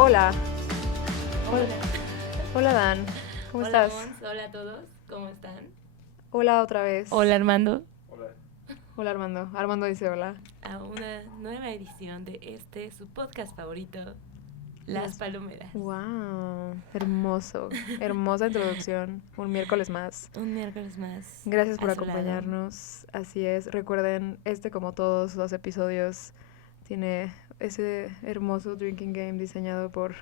Hola, hola, Hola. hola Dan, ¿cómo Hola, estás? Mons. Hola a todos. ¿Cómo están? Hola otra vez. Hola, Armando. Hola Armando. Armando dice hola. A una nueva edición de su podcast favorito, Las Las... Palomeras. Wow, hermoso, hermosa introducción. Un miércoles más. Un miércoles más Gracias por a su lado. acompañarnos. Así es, recuerden, como todos los episodios, tiene ese hermoso drinking game diseñado por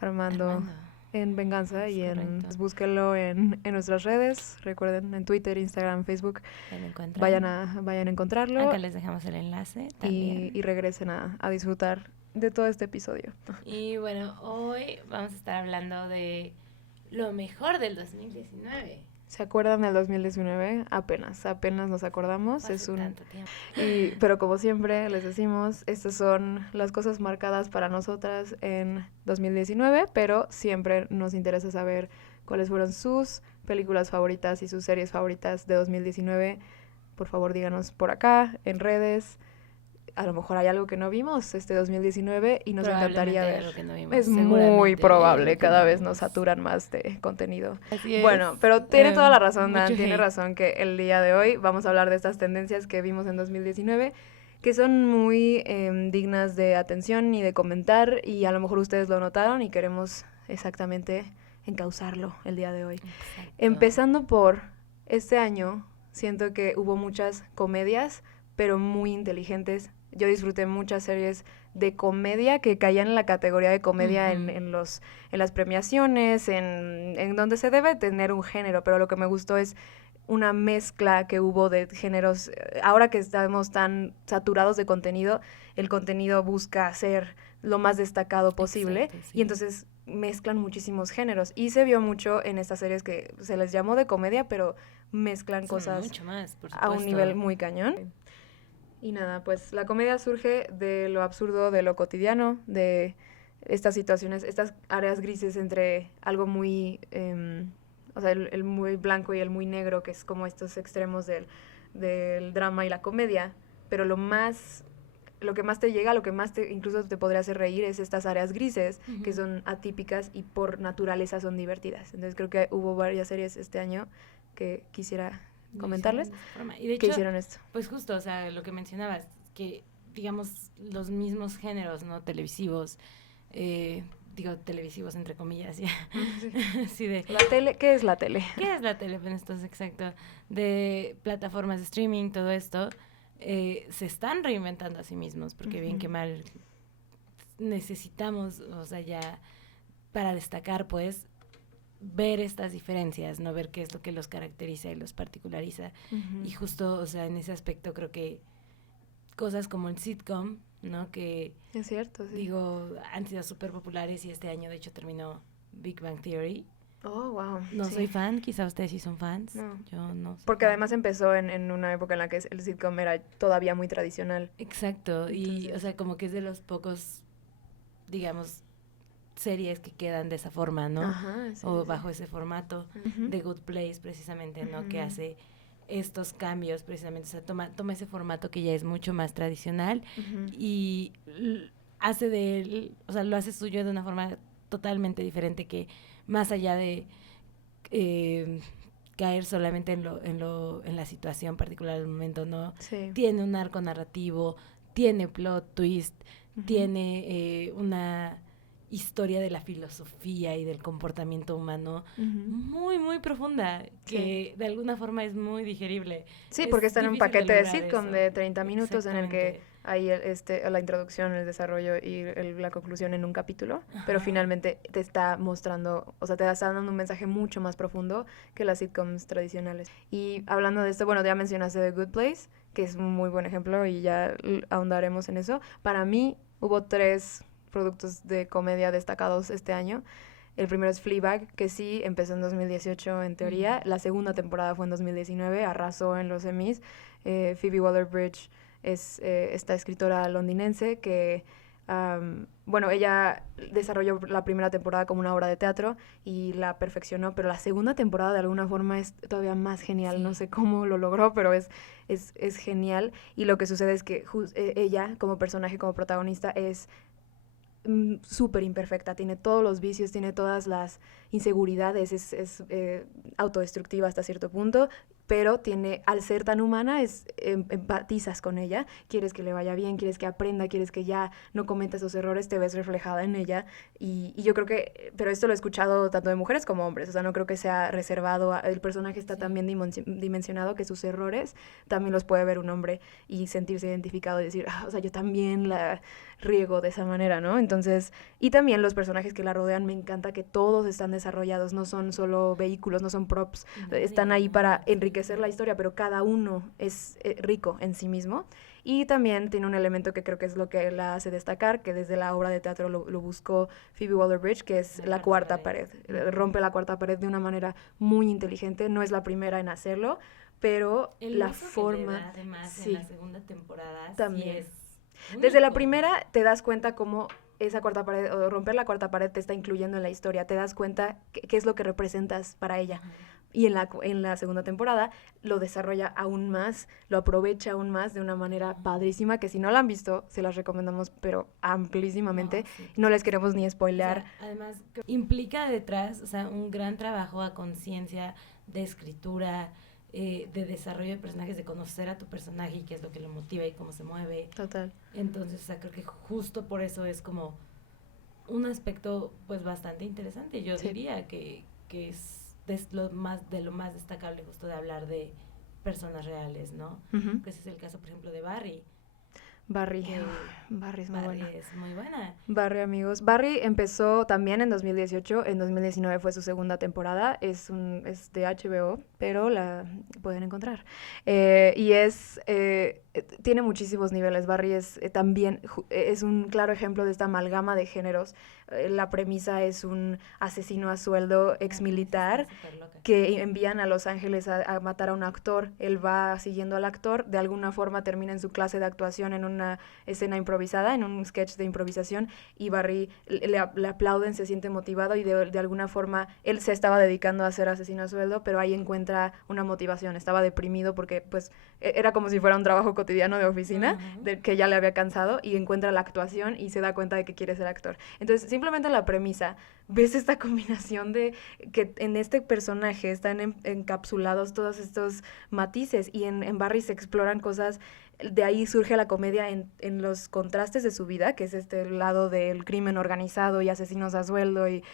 Armando Armando. en Venganza Es y correcto. búsquenlo en nuestras redes. Recuerden, en Twitter, Instagram, Facebook. Ya lo encuentran. Vayan a encontrarlo Acá les dejamos el enlace también. y regresen a disfrutar de todo este episodio. Y bueno, hoy vamos a estar hablando de lo mejor del 2019. ¿Se acuerdan del 2019? Apenas nos acordamos. Fue hace tanto tiempo. Pero como siempre les decimos, estas son las cosas marcadas para nosotras en 2019, pero siempre nos interesa saber cuáles fueron sus películas favoritas y sus series favoritas de 2019. Por favor, díganos por acá, en redes. A lo mejor hay algo que no vimos este 2019 y nos encantaría Hay ver. algo que no vimos. Es muy Seguramente hay probable, algo que cada no vez vimos. nos saturan más de contenido. Así es. Bueno, pero tiene toda la razón, Mucho Dan, tiene hate. razón que el día de hoy vamos a hablar de estas tendencias que vimos en 2019, que son muy dignas de atención y de comentar, y a lo mejor ustedes lo notaron y queremos exactamente encauzarlo el día de hoy. Exacto. Empezando por este año, siento que hubo muchas comedias, pero muy inteligentes. Yo disfruté muchas series de comedia que caían en la categoría de comedia Ujú. en las premiaciones, en donde se debe tener un género, pero lo que me gustó es una mezcla que hubo de géneros. Ahora que estamos tan saturados de contenido, el contenido busca ser lo más destacado posible. Exacto, sí. Y entonces mezclan muchísimos géneros. Y se vio mucho en estas series que se les llamó de comedia, pero mezclan Son cosas mucho más, por a un supuesto. nivel muy cañón. Y nada, pues la comedia surge de lo absurdo, de lo cotidiano, de estas situaciones, estas áreas grises entre algo muy, o sea, el muy blanco y el muy negro, que es como estos extremos del drama y la comedia. Pero lo que más te llega, lo que más incluso te podría hacer reír es estas áreas grises, que Ujú. son atípicas y por naturaleza son divertidas. Entonces creo que hubo varias series este año que quisiera Lo comentarles hicieron de esa forma. Y de que hecho, hicieron esto. pues justo, o sea, lo que mencionabas, que digamos los mismos géneros, ¿no? Televisivos, televisivos entre comillas, ya. Sí. Así de, La tele, ¿qué es la tele? ¿qué es la tele? Bueno, esto es exacto. De plataformas de streaming, todo esto, se están reinventando a sí mismos, porque bien que mal necesitamos, o sea, ya para destacar, pues, ver estas diferencias, no ver qué es lo que los caracteriza y los particulariza. Y justo, o sea, en ese aspecto creo que cosas como el sitcom, ¿no? Que, Es cierto, sí. digo, han sido súper populares y este año de hecho terminó Big Bang Theory. Oh, wow. No sí. soy fan, quizá ustedes sí son fans. No. Yo no soy Porque fan. además empezó en una época en la que el sitcom era todavía muy tradicional. Exacto, y Entonces... o sea, como que es de los pocos, digamos, series que quedan de esa forma, ¿no? Ajá, sí, O sí, bajo sí. ese formato Ujú. de Good Place, precisamente, ¿no? Que hace estos cambios, precisamente, o sea, toma ese formato que ya es mucho más tradicional y hace de él, o sea, lo hace suyo de una forma totalmente diferente, que más allá de caer solamente en la situación particular del momento, ¿no? Sí. Tiene un arco narrativo, tiene plot twist, tiene una historia de la filosofía y del comportamiento humano muy, muy profunda, que de alguna forma es muy digerible. Sí, Es porque está en un difícil paquete de lograr sitcom eso. de 30 minutos en el que Exactamente. hay la introducción, el desarrollo y la conclusión en un capítulo, pero Ajá. finalmente te está mostrando, o sea, te está dando un mensaje mucho más profundo que las sitcoms tradicionales. Y hablando de esto, bueno, ya mencionaste The Good Place, que es un muy buen ejemplo y ya ahondaremos en eso. Para mí hubo 3 productos de comedia destacados este año. El primero es Fleabag, que sí empezó en 2018 en teoría. La segunda temporada fue en 2019, arrasó en los Emmys. Phoebe Waller-Bridge es esta escritora londinense que, bueno, ella desarrolló la primera temporada como una obra de teatro y la perfeccionó, pero la segunda temporada de alguna forma es todavía más genial. Sí. No sé cómo lo logró, pero es genial. Y lo que sucede es que ella, como personaje, como protagonista, es súper imperfecta, tiene todos los vicios, tiene todas las inseguridades, es autodestructiva hasta cierto punto, pero al ser tan humana, empatizas con ella, quieres que le vaya bien, quieres que aprenda, quieres que ya no cometa esos errores, te ves reflejada en ella, y yo creo pero esto lo he escuchado tanto de mujeres como hombres, o sea, no creo que sea reservado, el personaje está tan bien dimensionado que sus errores también los puede ver un hombre y sentirse identificado y decir, o sea, yo también la riego de esa manera, ¿no? Entonces, y también los personajes que la rodean, me encanta que todos están desarrollados, no son solo vehículos, no son props, están ahí para enriquecer la historia, pero cada uno es rico en sí mismo. Y también tiene un elemento que creo que es lo que la hace destacar, que desde la obra de teatro lo buscó Phoebe Waller-Bridge, que es la cuarta pared. Rompe la cuarta pared de una manera muy inteligente, no es la primera en hacerlo, pero la forma... Que le da, además, en la segunda temporada también. Sí es único. Desde la primera te das cuenta cómo esa cuarta pared, o romper la cuarta pared te está incluyendo en la historia, te das cuenta qué es lo que representas para ella. Y en la segunda temporada lo desarrolla aún más, lo aprovecha aún más de una manera padrísima, que si no la han visto, se las recomendamos, pero amplísimamente. No les queremos ni spoilear. O sea, además, implica detrás, o sea, un gran trabajo a conciencia de escritura, de desarrollo de personajes, de conocer a tu personaje y qué es lo que lo motiva y cómo se mueve. Total. Entonces, o sea, creo que justo por eso es como un aspecto, pues, bastante interesante. Yo diría que es lo más destacable justo de hablar de personas reales, ¿no? Ese es el caso, por ejemplo, de Barry. Barry es muy buena. Es muy buena. Barry, amigos. Barry empezó también en 2018, en 2019 fue su segunda temporada, es de HBO, pero la pueden encontrar. Y tiene muchísimos niveles. Barry es también es un claro ejemplo de esta amalgama de géneros. La premisa es un asesino a sueldo exmilitar que envían a Los Ángeles a matar a un actor. Él va siguiendo al actor, de alguna forma termina en su clase de actuación en una escena improvisada, en un sketch de improvisación, y Barry le aplauden, se siente motivado y de alguna forma él se estaba dedicando a ser asesino a sueldo, pero ahí encuentra una motivación. Estaba deprimido porque pues era como si fuera un trabajo cotidiano de oficina, que ya le había cansado, y encuentra la actuación y se da cuenta de que quiere ser actor. Entonces, simplemente la premisa, ves esta combinación de que en este personaje están encapsulados todos estos matices, y en Barry se exploran cosas. De ahí surge la comedia en los contrastes de su vida, que es este lado del crimen organizado y asesinos a sueldo y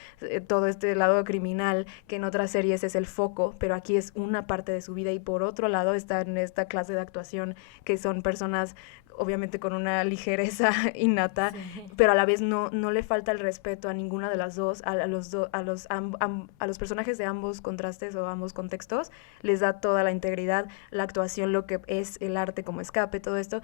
todo este lado criminal, que en otras series es el foco, pero aquí es una parte de su vida. Y por otro lado está en esta clase de actuación, que son personas obviamente con una ligereza innata, pero a la vez no le falta el respeto a ninguna de las dos, a los personajes de ambos contrastes o ambos contextos, les da toda la integridad, la actuación, lo que es el arte como escape, todo esto,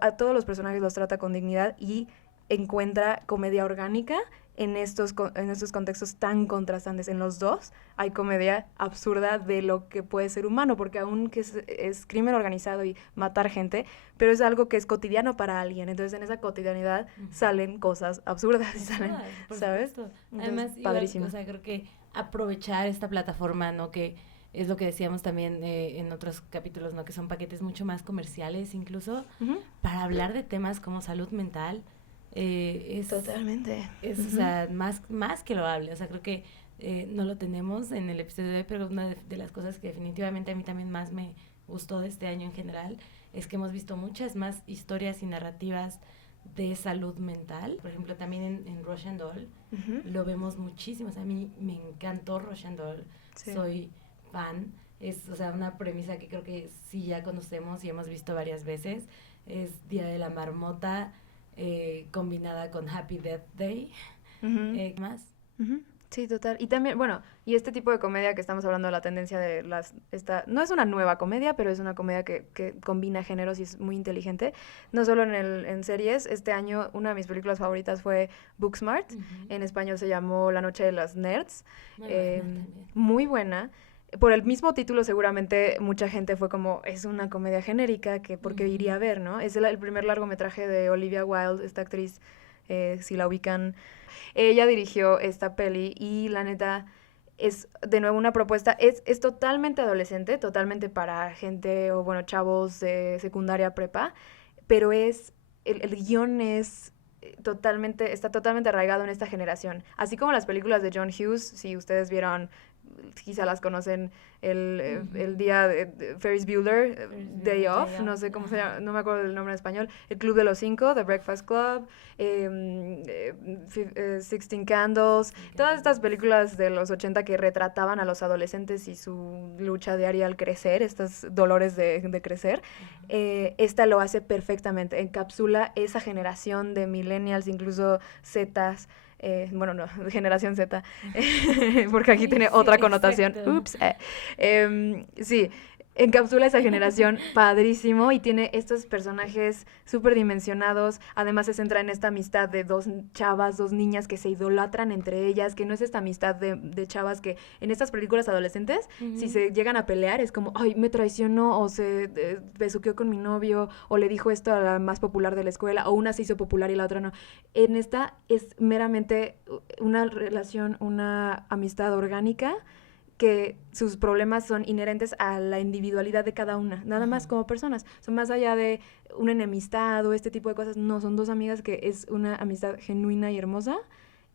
a todos los personajes los trata con dignidad y encuentra comedia orgánica en estos contextos tan contrastantes. En los dos hay comedia absurda de lo que puede ser humano, porque aunque es crimen organizado y matar gente, pero es algo que es cotidiano para alguien. Entonces en esa cotidianidad salen cosas absurdas, ¿sabes? Además, padrísimo. O sea, creo que aprovechar esta plataforma, ¿no? Que es lo que decíamos también en otros capítulos, ¿no? Que son paquetes mucho más comerciales incluso, para hablar de temas como salud mental. Totalmente. O sea, más que loable. O sea, creo que no lo tenemos en el episodio de hoy, pero una de las cosas que definitivamente a mí también más me gustó de este año en general es que hemos visto muchas más historias y narrativas de salud mental. Por ejemplo, también en Russian Doll lo vemos muchísimo. O sea, a mí me encantó Russian Doll. Sí. Soy fan. Es, o sea, una premisa que creo que sí ya conocemos y hemos visto varias veces. Es Día de la Marmota, combinada con Happy Death Day. ¿Más? Sí, total. Y también, bueno, y este tipo de comedia que estamos hablando de la tendencia de no es una nueva comedia, pero es una comedia que combina géneros y es muy inteligente. No solo en series, este año una de mis películas favoritas fue Booksmart. En español se llamó La Noche de los Nerds. Muy buena. Por el mismo título seguramente mucha gente fue como, es una comedia genérica, que ¿por qué iría a ver, no? Es el primer largometraje de Olivia Wilde, esta actriz, si la ubican. Ella dirigió esta peli y la neta es de nuevo una propuesta, es totalmente adolescente, totalmente para gente o bueno, chavos de secundaria prepa, pero el guión es está totalmente arraigado en esta generación. Así como las películas de John Hughes, si ustedes vieron, quizá las conocen, el día de Ferris Bueller, Day Off, no sé cómo se llama, no me acuerdo el nombre en español, El Club de los Cinco, The Breakfast Club, 16 Candles, todas estas películas de los 80 que retrataban a los adolescentes y su lucha diaria al crecer, estos dolores de crecer. Esta lo hace perfectamente, encapsula esa generación de millennials, incluso Zetas, bueno, no, generación Z, porque aquí tiene otra connotación. Ups. Sí, encapsula esa generación padrísimo y tiene estos personajes súper dimensionados. Además se centra en esta amistad de dos chavas, dos niñas que se idolatran entre ellas, que no es esta amistad de chavas que en estas películas adolescentes, si se llegan a pelear, es como, ay, me traicionó, o se besuqueó con mi novio, o le dijo esto a la más popular de la escuela, o una se hizo popular y la otra no. En esta es meramente una relación, una amistad orgánica, que sus problemas son inherentes a la individualidad de cada una, nada más como personas. Son más allá de una enemistad o este tipo de cosas. No, son dos amigas que es una amistad genuina y hermosa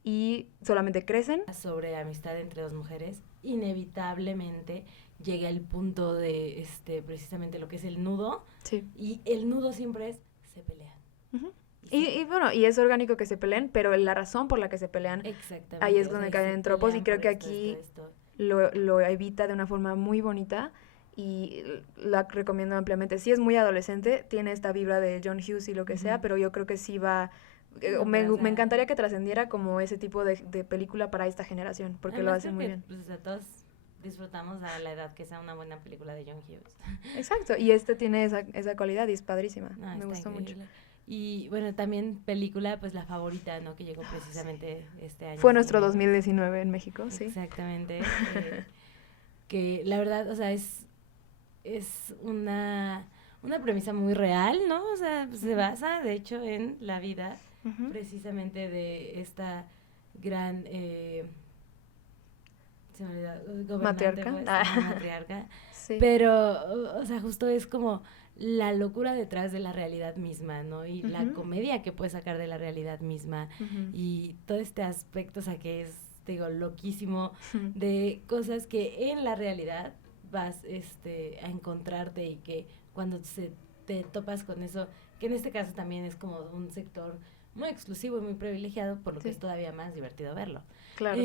y solamente crecen. Sobre amistad entre dos mujeres, inevitablemente llega el punto de precisamente lo que es el nudo. Sí. Y el nudo siempre es, se pelean. Uh-huh. Y bueno, y es orgánico que se peleen, pero la razón por la que se pelean, ahí es donde caen en tropos, y creo que aquí lo evita de una forma muy bonita y la recomiendo ampliamente. Sí es muy adolescente, tiene esta vibra de John Hughes y lo que sea, pero yo creo que sí va... me encantaría que trascendiera como ese tipo de película para esta generación, porque lo hace muy bien. Pues, todos disfrutamos a la edad que sea una buena película de John Hughes. Exacto, y tiene esa cualidad y es padrísima. Me gustó increíble. Mucho. Y bueno, también película, pues la favorita, ¿no? Que llegó precisamente este año. Fue nuestro 2019 en México, sí. Exactamente. Que la verdad, o sea, es una premisa muy real, ¿no? O sea, se basa, de hecho, en la vida precisamente de esta gran... se me olvidó, matriarca. Pues, matriarca. Sí. Pero, o sea, justo es como la locura detrás de la realidad misma, ¿no? Y la comedia que puede sacar de la realidad misma. Y todo este aspecto, o sea, que es, te digo, loquísimo, de cosas que en la realidad vas a encontrarte y que cuando te topas con eso, que en este caso también es como un sector muy exclusivo y muy privilegiado, por lo que es todavía más divertido verlo. Claro,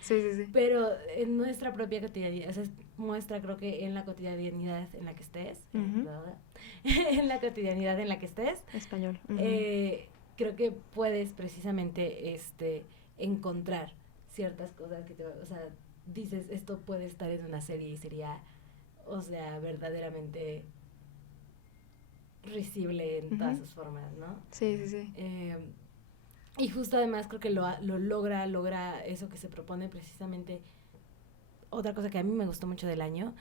sí. Pero en nuestra propia cotidianidad, o sea, muestra creo que en la cotidianidad en la que estés, en la cotidianidad en la que estés, español, creo que puedes precisamente encontrar ciertas cosas que o sea, dices, esto puede estar en una serie y sería, o sea, verdaderamente risible en todas sus formas, ¿no? Sí. Y justo además creo que lo logra eso que se propone precisamente. Otra cosa que a mí me gustó mucho del año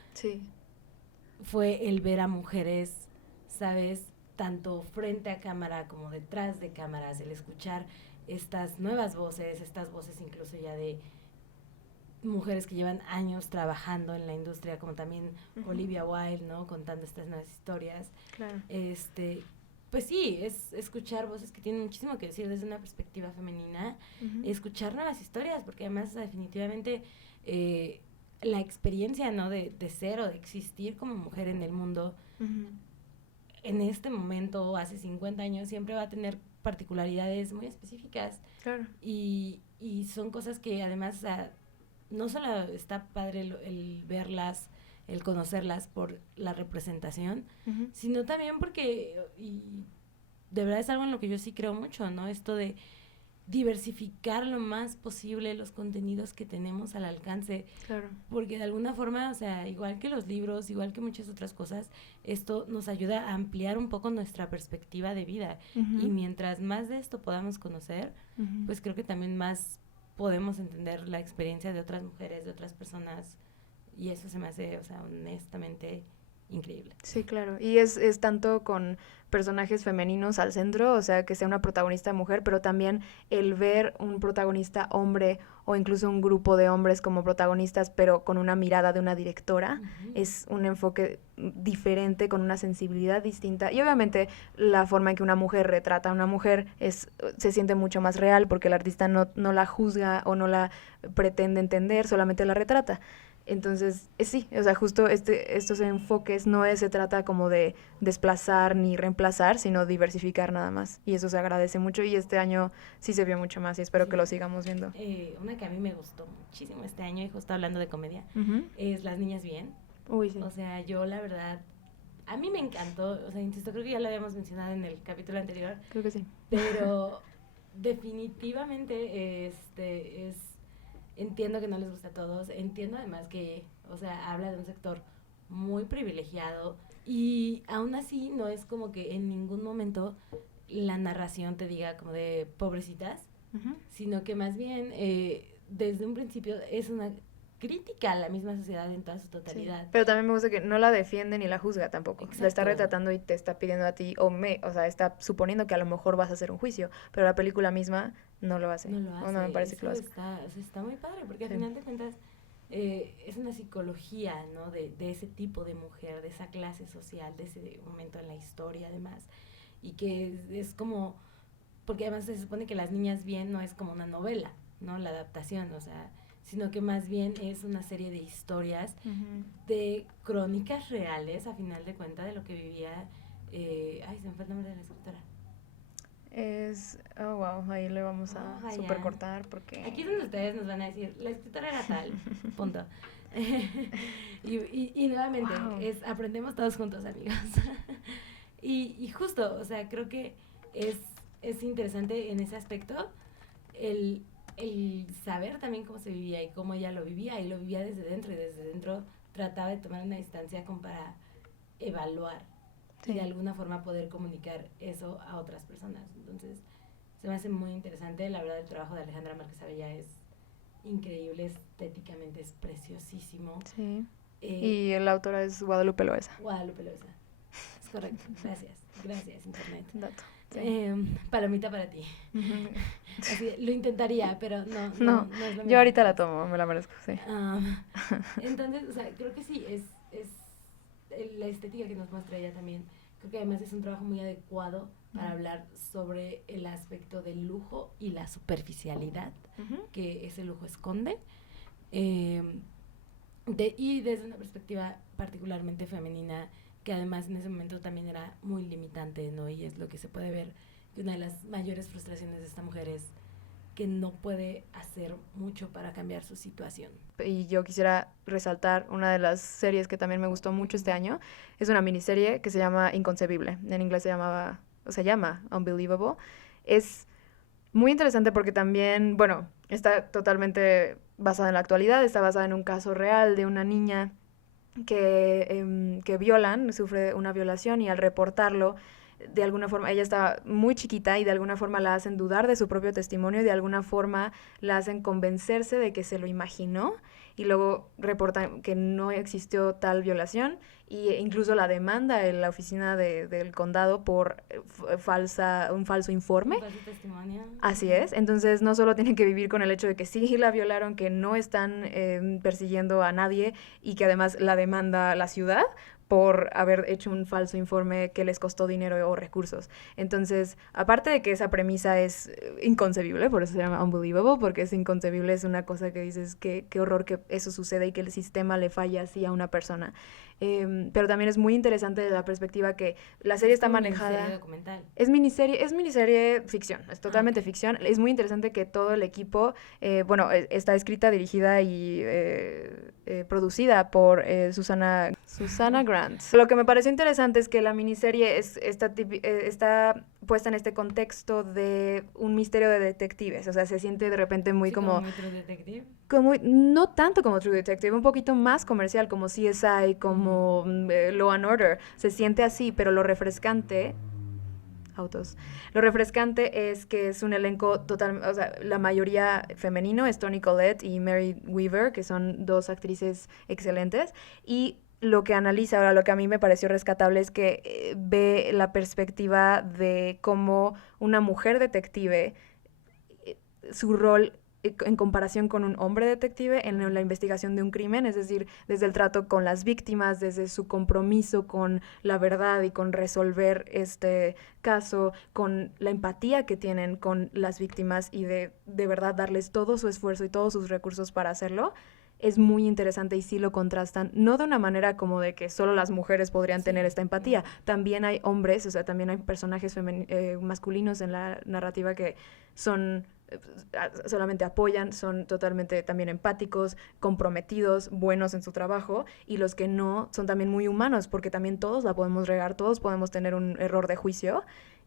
fue el ver a mujeres, ¿sabes? Tanto frente a cámara como detrás de cámaras, el escuchar estas nuevas voces, estas voces incluso ya de mujeres que llevan años trabajando en la industria, como también Olivia Wilde, ¿no? Contando estas nuevas historias. Claro. Pues sí, es escuchar voces que tienen muchísimo que decir desde una perspectiva femenina, escuchar nuevas historias, porque además definitivamente la experiencia, ¿no? De ser o de existir como mujer en el mundo, en este momento, hace 50 años, siempre va a tener particularidades muy específicas. Claro. Y son cosas que además, o sea, no solo está padre el verlas, el conocerlas por la representación, sino también porque, y de verdad es algo en lo que yo sí creo mucho, ¿no? Esto de diversificar lo más posible los contenidos que tenemos al alcance. Claro. Porque de alguna forma, o sea, igual que los libros, igual que muchas otras cosas, esto nos ayuda a ampliar un poco nuestra perspectiva de vida. Y mientras más de esto podamos conocer, pues creo que también más podemos entender la experiencia de otras mujeres, de otras personas. Y eso se me hace, o sea, honestamente increíble. Sí, claro. Y es tanto con personajes femeninos al centro, o sea, que sea una protagonista mujer, pero también el ver un protagonista hombre o incluso un grupo de hombres como protagonistas, pero con una mirada de una directora, es un enfoque diferente, con una sensibilidad distinta. Y obviamente la forma en que una mujer retrata a una mujer se siente mucho más real porque el artista no la juzga o no la pretende entender, solamente la retrata. Entonces, sí, o sea, justo estos enfoques se trata como de desplazar ni reemplazar, sino diversificar nada más. Y eso se agradece mucho y este año sí se vio mucho más y espero que lo sigamos viendo. Una que a mí me gustó muchísimo este año, y justo hablando de comedia, es Las Niñas Bien. Uy, sí. O sea, yo la verdad, a mí me encantó, o sea, insisto, creo que ya lo habíamos mencionado en el capítulo anterior. Creo que sí. Pero definitivamente entiendo que no les gusta a todos, entiendo además que, o sea, habla de un sector muy privilegiado y aún así no es como que en ningún momento la narración te diga como de pobrecitas, sino que más bien desde un principio es una crítica a la misma sociedad en toda su totalidad. Sí, pero también me gusta que no la defiende ni la juzga tampoco. Exacto. La está retratando y te está pidiendo a ti, o sea, está suponiendo que a lo mejor vas a hacer un juicio, pero la película misma no lo hace. No lo hace. O no me parece que lo hace. Está muy padre, porque al final de cuentas es una psicología, ¿no? De ese tipo de mujer, de esa clase social, de ese momento en la historia, además. Y que es como, porque además se supone que Las Niñas Bien no es como una novela, ¿no? La adaptación, o sea, sino que más bien es una serie de historias, de crónicas reales, a final de cuentas, de lo que vivía, se me fue el nombre de la escritora. Oh wow, ahí le vamos a super cortar porque... Aquí es donde ustedes nos van a decir, la escritora era tal, punto. y nuevamente, aprendemos todos juntos, amigos. y justo, o sea, creo que es interesante en ese aspecto el saber también cómo se vivía y cómo ella lo vivía, y lo vivía desde dentro, y desde dentro trataba de tomar una distancia como para evaluar y de alguna forma poder comunicar eso a otras personas. Entonces, se me hace muy interesante. La verdad, el trabajo de Alejandra Márquez Abella es increíble, estéticamente es preciosísimo. Sí. Y la autora es Guadalupe Loaesa. Guadalupe Loaesa. Es correcto. Gracias, internet. Dato. Sí. Palomita para ti. Así, lo intentaría, pero no es lo mismo. Yo ahorita la tomo, me la merezco, sí. Entonces, o sea, creo que sí, es la estética que nos muestra ella también. Creo que además es un trabajo muy adecuado para hablar sobre el aspecto del lujo y la superficialidad que ese lujo esconde. Y desde una perspectiva particularmente femenina, que además en ese momento también era muy limitante, ¿no? Y es lo que se puede ver, que una de las mayores frustraciones de esta mujer es que no puede hacer mucho para cambiar su situación. Y yo quisiera resaltar una de las series que también me gustó mucho este año. Es una miniserie que se llama Inconcebible. En inglés se llama Unbelievable. Es muy interesante porque también, bueno, está totalmente basada en la actualidad, está basada en un caso real de una niña que violan, sufre una violación, y al reportarlo, de alguna forma, ella está muy chiquita y de alguna forma la hacen dudar de su propio testimonio y de alguna forma la hacen convencerse de que se lo imaginó, y luego reportan que no existió tal violación, e incluso la demanda en la oficina del condado por un falso informe. Un falso testimonio. Así es. Entonces no solo tienen que vivir con el hecho de que sí la violaron, que no están persiguiendo a nadie, y que además la demanda la ciudad por haber hecho un falso informe que les costó dinero o recursos. Entonces, aparte de que esa premisa es inconcebible, por eso se llama Unbelievable, porque es inconcebible, es una cosa que dices, qué horror que eso suceda y que el sistema le falla así a una persona. Pero también es muy interesante desde la perspectiva que la serie está manejada... Miniserie documental. Es miniserie ficción, es totalmente ficción. Es muy interesante que todo el equipo, está escrita, dirigida y producida por Susana Grant. Lo que me pareció interesante es que la miniserie está puesta en este contexto de un misterio de detectives, o sea, se siente de repente muy como True Detective. No tanto como True Detective, un poquito más comercial, como CSI, como Law and Order. Se siente así, pero lo refrescante es que es un elenco total, o sea, la mayoría femenino, es Toni Collette y Mary Weaver, que son dos actrices excelentes, y lo que analiza, ahora lo que a mí me pareció rescatable es que ve la perspectiva de cómo una mujer detective, su rol en comparación con un hombre detective en la investigación de un crimen, es decir, desde el trato con las víctimas, desde su compromiso con la verdad y con resolver este caso, con la empatía que tienen con las víctimas y de verdad darles todo su esfuerzo y todos sus recursos para hacerlo, es muy interesante y sí lo contrastan, no de una manera como de que solo las mujeres podrían tener esta empatía, también hay hombres, o sea, también hay personajes masculinos en la narrativa que son solamente apoyan, son totalmente también empáticos, comprometidos, buenos en su trabajo, y los que no son también muy humanos, porque también todos la podemos regar, todos podemos tener un error de juicio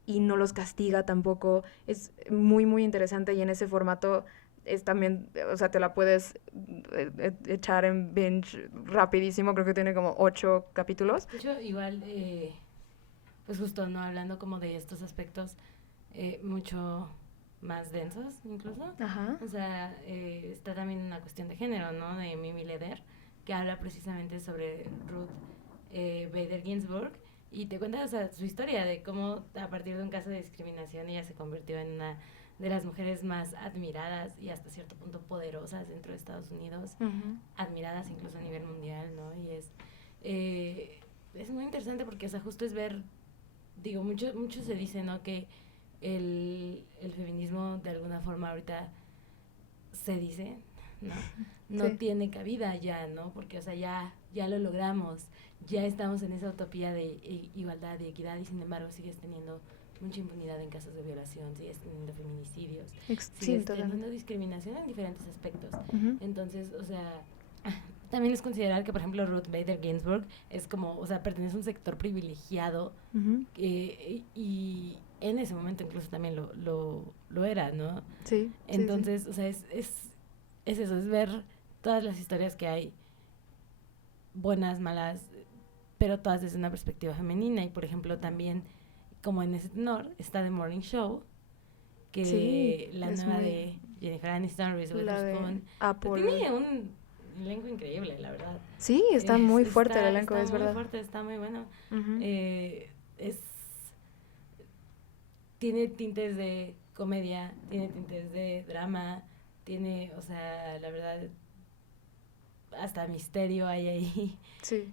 y no los castiga tampoco. Es muy, muy interesante y en ese formato es también, o sea, te la puedes echar en binge rapidísimo, creo que tiene como 8 capítulos. De hecho, igual, pues justo, ¿no? Hablando como de estos aspectos mucho más densos, incluso. Ajá. O sea, está también una cuestión de género, ¿no? De Mimi Leder, que habla precisamente sobre Ruth Bader Ginsburg, y te cuenta, o sea, su historia de cómo a partir de un caso de discriminación ella se convirtió en una de las mujeres más admiradas y hasta cierto punto poderosas dentro de Estados Unidos, admiradas incluso a nivel mundial, ¿no? Y es muy interesante porque, o sea, justo es ver, digo, mucho se dice, ¿no? Que el feminismo de alguna forma ahorita se dice, ¿no? No sí. Tiene cabida ya, ¿no? Porque, o sea, ya lo logramos, ya estamos en esa utopía de igualdad y equidad, y sin embargo sigues teniendo mucha impunidad en casos de violación, sigues teniendo feminicidios, sigues teniendo discriminación en diferentes aspectos. Entonces, o sea, también es considerar que, por ejemplo, Ruth Bader Ginsburg es como, o sea, pertenece a un sector privilegiado y en ese momento incluso también lo era, ¿no? Sí. Entonces, sí. O sea, es eso, es ver todas las historias que hay, buenas, malas, pero todas desde una perspectiva femenina. Y, por ejemplo, también, como en ese tenor, está The Morning Show, que sí, la nueva de Jennifer Aniston, Reese Witherspoon, tiene un elenco increíble, la verdad. Sí, está muy fuerte el elenco, es verdad. Está muy fuerte, está muy bueno. Tiene tintes de comedia, tiene tintes de drama, tiene, o sea, la verdad, hasta misterio hay ahí. Sí.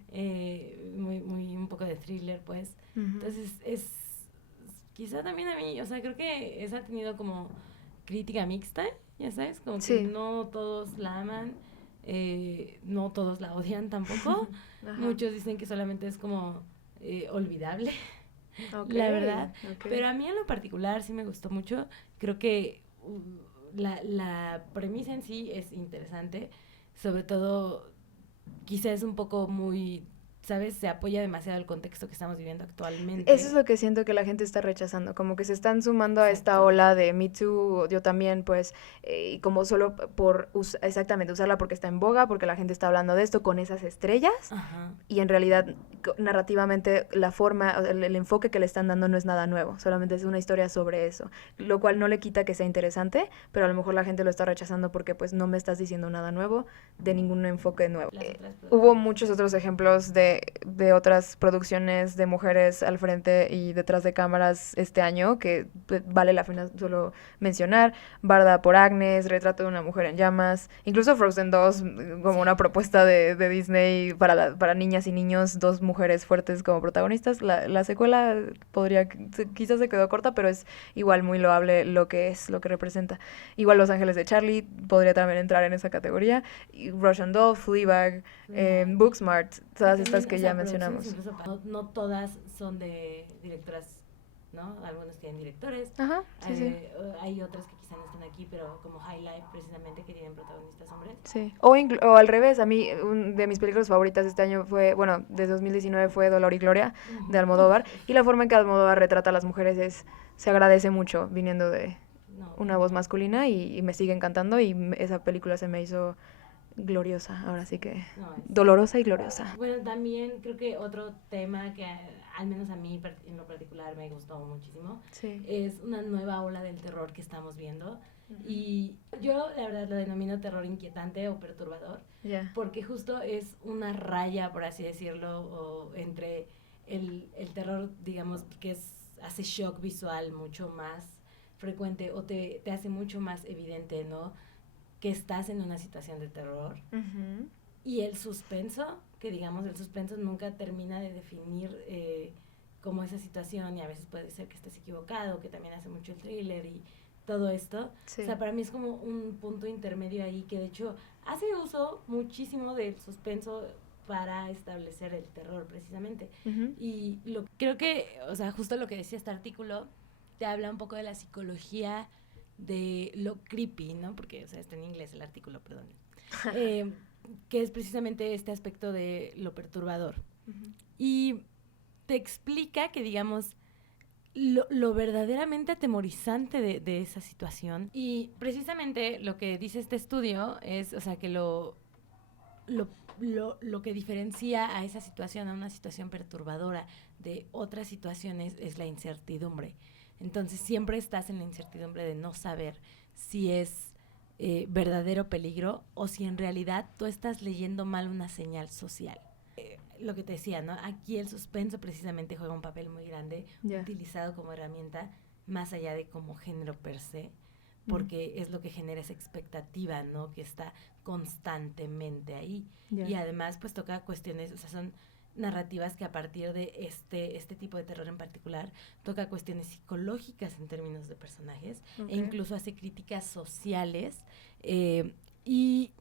Muy un poco de thriller, pues. Entonces, quizá también a mí, o sea, creo que esa ha tenido como crítica mixta, ya sabes, como que no todos la aman, no todos la odian tampoco. Muchos dicen que solamente es como olvidable. La verdad, pero a mí en lo particular sí me gustó mucho. Creo que la premisa en sí es interesante, sobre todo quizás es un poco muy, ¿sabes? Se apoya demasiado al contexto que estamos viviendo actualmente. Eso es lo que siento que la gente está rechazando, como que se están sumando a esta ola de Me Too, yo también, pues, y como solo por exactamente usarla porque está en boga, porque la gente está hablando de esto con esas estrellas, y en realidad narrativamente la forma, el enfoque que le están dando no es nada nuevo, solamente es una historia sobre eso, lo cual no le quita que sea interesante, pero a lo mejor la gente lo está rechazando porque pues no me estás diciendo nada nuevo, de ningún enfoque nuevo. Hubo muchos otros ejemplos de otras producciones de mujeres al frente y detrás de cámaras este año que vale la pena solo mencionar. Barda por Agnes, Retrato de una mujer en llamas, incluso Frozen 2 como una propuesta de Disney para niñas y niños, 2 mujeres fuertes como protagonistas. La secuela quizás se quedó corta, pero es igual muy loable lo que representa. Igual Los Ángeles de Charlie podría también entrar en esa categoría. Russian Doll, Fleabag, Booksmart, todas estas que ya mencionamos. Incluso, no todas son de directoras, ¿no? Algunos tienen directores. Hay otras que quizá no están aquí, pero como High Life, precisamente, que tienen protagonistas hombres. Sí. O al revés, a mí, de mis películas favoritas este año fue, bueno, de 2019 fue Dolor y Gloria, de Almodóvar. Y la forma en que Almodóvar retrata a las mujeres se agradece mucho, viniendo de una voz masculina, y me sigue encantando, y esa película se me hizo gloriosa, ahora sí que dolorosa y gloriosa. Bueno, también creo que otro tema que al menos a mí en lo particular me gustó muchísimo es una nueva ola del terror que estamos viendo, Y yo, la verdad, lo denomino terror inquietante o perturbador, porque justo es una raya, por así decirlo, o entre el terror, digamos, que hace shock visual mucho más frecuente o te hace mucho más evidente, ¿no? Que estás en una situación de terror. Y el suspenso, que digamos, el suspenso nunca termina de definir como esa situación, y a veces puede ser que estés equivocado, que también hace mucho el thriller y todo esto. Sí. O sea, para mí es como un punto intermedio ahí que de hecho hace uso muchísimo del suspenso para establecer el terror precisamente. Y creo que, o sea, justo lo que decía este artículo, te habla un poco de la psicología de lo creepy, ¿no? Porque, o sea, está en inglés el artículo, perdón. Que es precisamente este aspecto de lo perturbador. Y te explica que, digamos, lo verdaderamente atemorizante de esa situación. Y precisamente lo que dice este estudio es, o sea, que lo que diferencia a esa situación, a una situación perturbadora de otras situaciones, es la incertidumbre. Entonces siempre estás en la incertidumbre de no saber si es verdadero peligro o si en realidad tú estás leyendo mal una señal social. Lo que te decía, ¿no? Aquí el suspenso precisamente juega un papel muy grande, utilizado como herramienta más allá de como género per se, porque es lo que genera esa expectativa, ¿no? Que está constantemente ahí. Y además pues toca cuestiones, o sea, son narrativas que a partir de este tipo de terror en particular toca cuestiones psicológicas en términos de personajes, e incluso hace críticas sociales y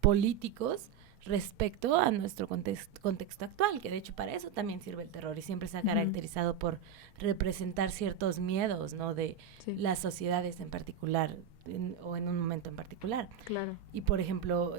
políticos respecto a nuestro contexto actual, que de hecho para eso también sirve el terror y siempre se ha caracterizado por representar ciertos miedos, ¿no? De las sociedades en particular o en un momento en particular. Claro. Y por ejemplo,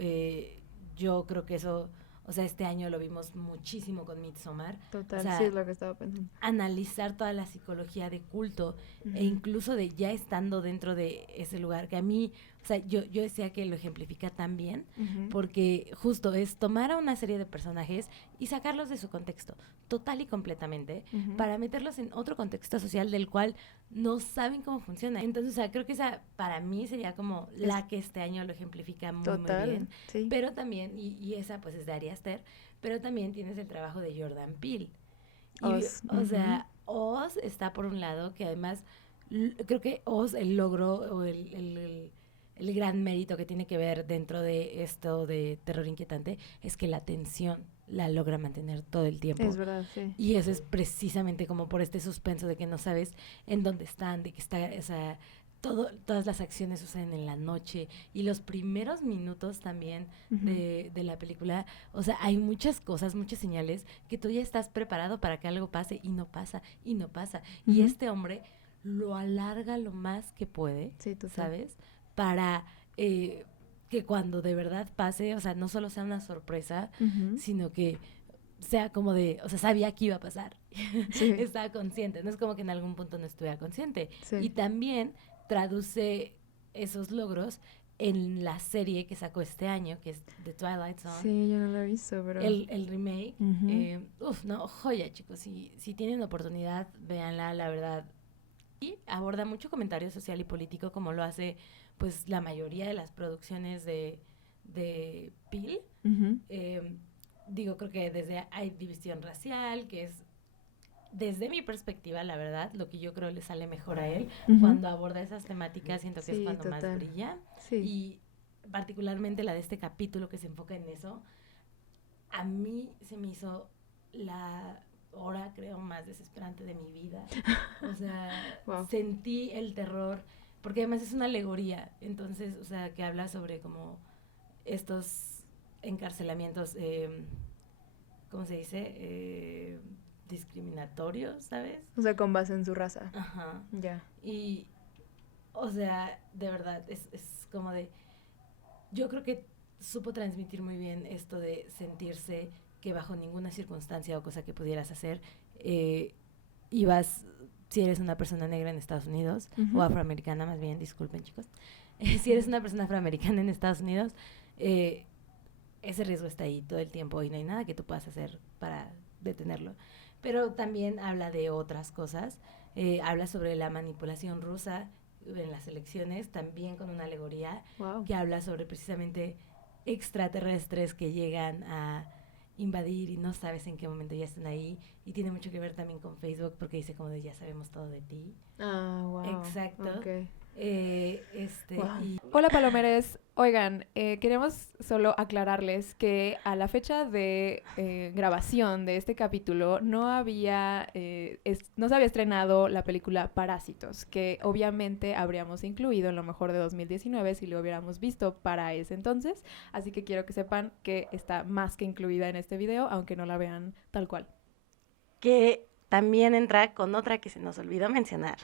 yo creo que eso, o sea, este año lo vimos muchísimo con Midsommar. Total, o sea, sí es lo que estaba pensando. Analizar toda la psicología de culto e incluso de ya estando dentro de ese lugar, que a mí, o sea, yo decía que lo ejemplifica tan bien, porque justo es tomar a una serie de personajes y sacarlos de su contexto, total y completamente, para meterlos en otro contexto social del cual no saben cómo funciona. Entonces, o sea, creo que esa para mí sería como la que este año lo ejemplifica muy, muy bien. Sí. Pero también, y esa pues es de Ari Aster, pero también tienes el trabajo de Jordan Peele. Oz. O sea, Oz está por un lado, que además creo que Oz, el logro o el gran mérito que tiene que ver dentro de esto de terror inquietante es que la tensión la logra mantener todo el tiempo. Es verdad, sí. Y eso es precisamente como por este suspenso de que no sabes en dónde están, de que está, o sea, todas las acciones suceden en la noche y los primeros minutos también de la película, o sea, hay muchas cosas, muchas señales que tú ya estás preparado para que algo pase y no pasa, y no pasa. Y este hombre lo alarga lo más que puede, ¿sabes? Para que cuando de verdad pase, o sea, no solo sea una sorpresa, sino que sea como de, o sea, sabía que iba a pasar. Sí. Estaba consciente, no es como que en algún punto no estuviera consciente. Sí. Y también traduce esos logros en la serie que sacó este año, que es The Twilight Zone. Sí, yo no la he visto, pero... El remake. No, joya, chicos. Si tienen oportunidad, véanla, la verdad. Y aborda mucho comentario social y político, como lo hace, pues, la mayoría de las producciones de Peele. Digo, creo que desde hay división racial, que es, desde mi perspectiva, la verdad, lo que yo creo le sale mejor a él. Cuando aborda esas temáticas, siento que es cuando más brilla. Sí. Y particularmente la de este capítulo que se enfoca en eso, a mí se me hizo la hora, creo, más desesperante de mi vida. O sea, sentí el terror, porque además es una alegoría, entonces, o sea, que habla sobre como estos encarcelamientos, ¿cómo se dice? Discriminatorios, ¿sabes? O sea, con base en su raza. Ajá. Ya. Y, o sea, de verdad, es como de... Yo creo que supo transmitir muy bien esto de sentirse que bajo ninguna circunstancia o cosa que pudieras hacer, ibas, si eres una persona negra en Estados Unidos, o afroamericana más bien, disculpen chicos, si eres una persona afroamericana en Estados Unidos, ese riesgo está ahí todo el tiempo y no hay nada que tú puedas hacer para detenerlo. Pero también habla de otras cosas, habla sobre la manipulación rusa en las elecciones, también con una alegoría Wow. que habla sobre precisamente extraterrestres que llegan a invadir y no sabes en qué momento ya están ahí, y tiene mucho que ver también con Facebook porque dice como de ya sabemos todo de ti. Wow. Exacto. Okay. Wow. Hola Palomeres, oigan, queremos solo aclararles que a la fecha de grabación de este capítulo no se había estrenado la película Parásitos, que obviamente habríamos incluido en lo mejor de 2019 si lo hubiéramos visto para ese entonces, así que quiero que sepan que está más que incluida en este video, aunque no la vean tal cual. Que también entra con otra que se nos olvidó mencionar.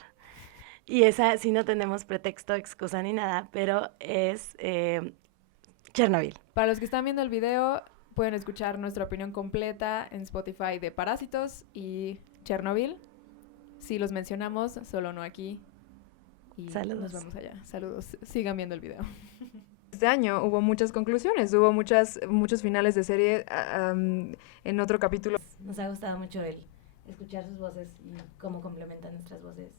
Y esa sí no tenemos pretexto, excusa ni nada, pero es Chernobyl. Para los que están viendo el video, pueden escuchar nuestra opinión completa en Spotify de Parásitos y Chernobyl. Sí los mencionamos, solo no aquí. Y Saludos. nos vemos allá. Saludos. Sigan viendo el video. Este año hubo muchas conclusiones, hubo muchos finales de serie. En otro capítulo Nos ha gustado mucho el escuchar sus voces y cómo complementan nuestras voces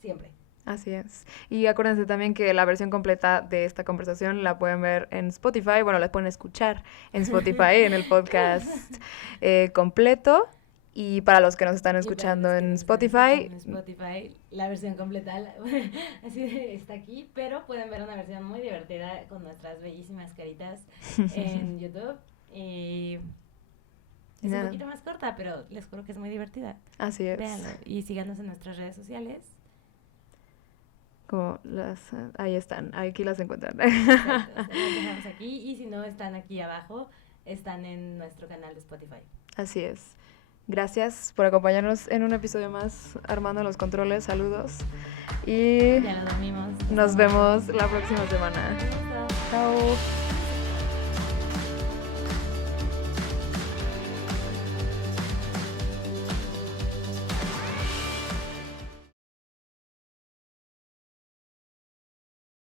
siempre. Así es. Y acuérdense también que la versión completa de esta conversación la pueden ver en Spotify. Bueno, la pueden escuchar en Spotify, en el podcast completo. Y para los que nos están escuchando en Spotify, la versión completa así está aquí, pero pueden ver una versión muy divertida con nuestras bellísimas caritas en YouTube. Y es un poquito más corta, pero les juro que es muy divertida. Así es. Véanlo y síganos en nuestras redes sociales. Como ahí están, aquí las encuentran. Exacto, las dejamos aquí, y si no están aquí abajo, están en nuestro canal de Spotify. Así es. Gracias por acompañarnos en un episodio más, Armando los Controles. Saludos. Y Ya lo dormimos. nos vemos la próxima semana. Chao. Chao.